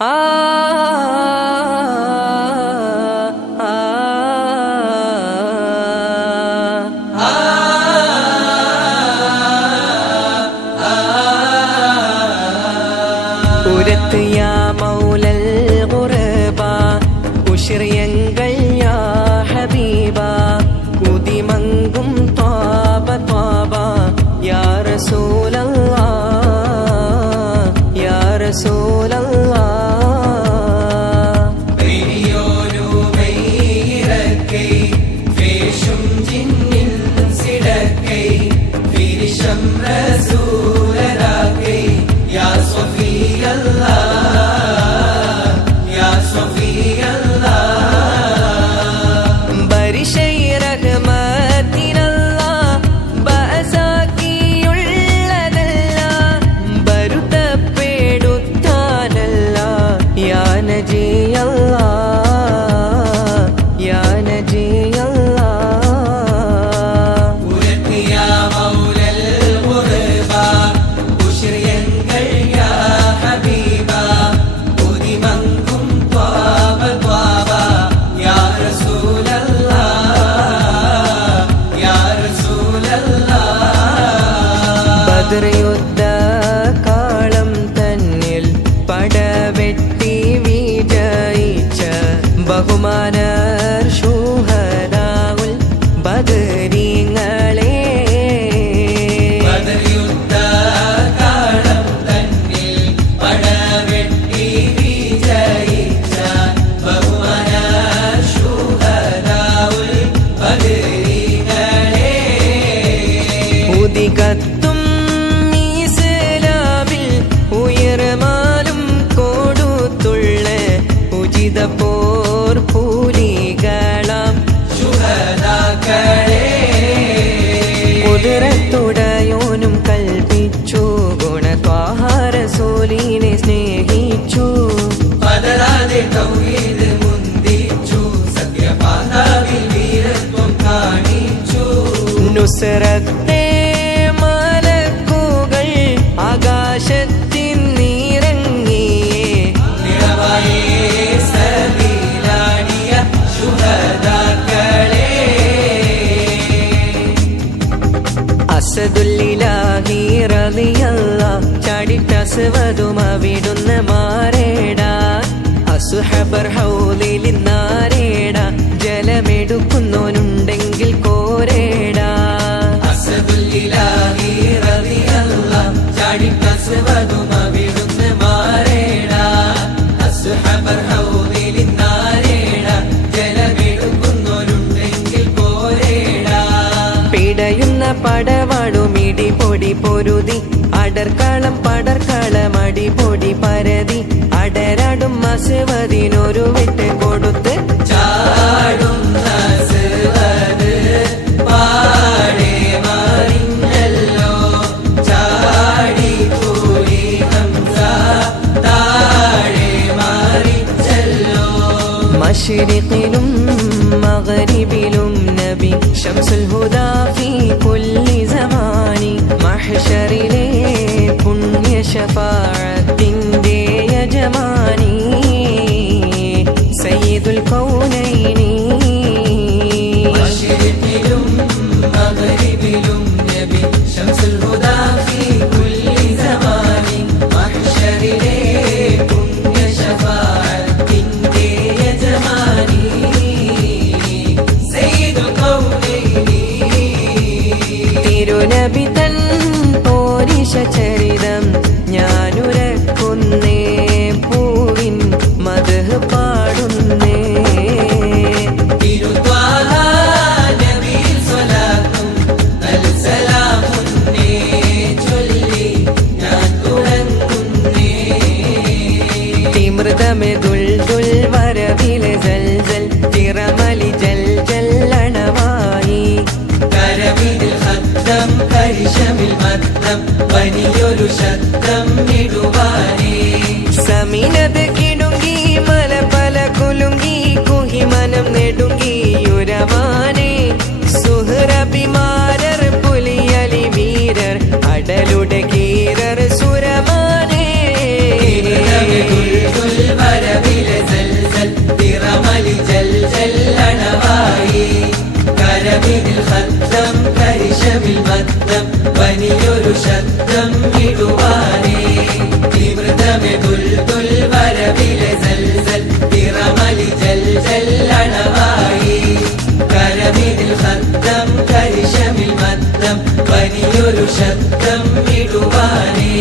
يا مولى الغربا أشر ينقل يا حبيبا ودي منكم طاب طابا يا رسول الله يا رسول الله യുദ്ധകാളം തന്നിൽ പടവെട്ടി വിജയിച്ച ബഹുമാനർ ശൂഹദാഉൽ ബദരീങ്ങളെ യുദ്ധകാളം തന്നിൽ പടവെട്ടി വിജയിച്ച ബഹുമാനർ ശൂഹദാഉൽ ബദരീങ്ങളെ ഉദികത്തും പോർ പൂലികളം ശുഹദാക്കളെ കുതിരത്തുടയോനും കൽപ്പിച്ചു ഗുണത്വാഹ റസൂലിനെ സ്നേഹിച്ചു പതരാതെ തൗഹീദ് മുന്തിച്ചു സത്യപാതാവിൽ വീരത്വം കാണിച്ചു നുസ്രത്തെ മലക്കുകൾ ആകാശത്തിൻ അസദുല്ലിലാഹി റളിയല്ലാഹ് ചാടിട്ടസ്വദും അവിടുന്ന് മാറേടാ അസുഹബർ ഹൗലിൽ നാരേടാ ജലമെടുക്കുന്നോനുണ്ടെങ്കിൽ കോരേടാ അസദുല്ലിലാഹി റളിയല്ലാഹ് ചാടിട്ടസ്വദും അവിടുന്ന് മാറേടാ അസുഹബർ ഹൗലിൽ നാരേടാ ജലമെടുക്കുന്നോനുണ്ടെങ്കിൽ കോരേടാ പിടയുന്ന പടവാടുമിടി പൊടി പൊരുതി അടർക്കളം പടർക്കളം അടിപൊടി പരതി അടരാടും അസ്വദിനൊരു വിട്ട് കൊടുത്ത് ചാടുന്ന അസ്വദ് പാടെ മറിഞ്ഞല്ലോ ചാടി കൂടി ഹംസ താഴെ മറിച്ചല്ലോ മശ്രിഖിലും മഗ്രിബിലും നബി ശംസുൽ ഹുദാ ഫീ കുല്ലി സമാനി മഹ്ശറിലെ പുണ്യ ശഫാഅത്തിന്റെ യജമാനി സയ്യിദുൽ കൗനൈനി മശ്രിഖിലും മഗ്രിബിലും നബി ശംസുൽ ഹുദാ ഫീ കുല്ലി സമാനി മഹ്ശറിലെ പുണ്യ ശഫാഅത്തിന്റെ യജമാനി തിരുനബി തൻ പോരിശ ചരിതം ഞാനുരക്കുന്നേ പൂവിൻ മദ്ഹ് പാടുന്നേ തിരുത്വാഹ നബിയിൽ സ്വലാത്തും സലാമുന്നേ ചൊല്ലി ഞാൻ തുടങ്ങുന്നേ തിമൃതമെ ദുൽദുൽ വരവിലെ ജൽജൽ തിറമലി ജൽജൽ അണവായി കരവിൽ ഹത്തം കരിശമിൽ മത്തം വലിയൊരു ശബ്ദം ഇടുവാനേ സമീനത് കിടുങ്ങി മല പല കുലുങ്ങി കുഹിമനം നെടുങ്ങി യുരമാനെ സുഹ്റബിമാരർ പുലിയലി വീരർ അടലുടെ കീരർ സുരമാനേ ഖദ്ദം കരിശമിൽ മദ്ദം വലിയൊരു ശബ്ദം ഇടുവാനേ തീവ്രതമേ ദുൽദുൽ വരവിലെ സൽസൽ തിറമലി ജൽ ജൽ അണവായി കരമിതിൽ ഖദ്ദം കരിശമിൽ മദ്ദം വലിയൊരു ശബ്ദം ഇടുവാനേ